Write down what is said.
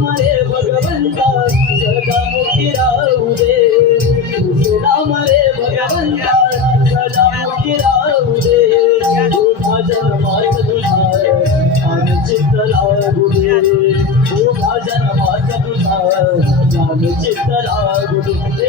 नाम रे भगवंता सदा मुक्ती राहू दे तुझे नाम रे भगवंता सदा मुक्ती राहू दे तुझा जन्मात तुझा आणि चित्त लागू दे तुझा जन्मात तुझा आणि चित्त लागू दे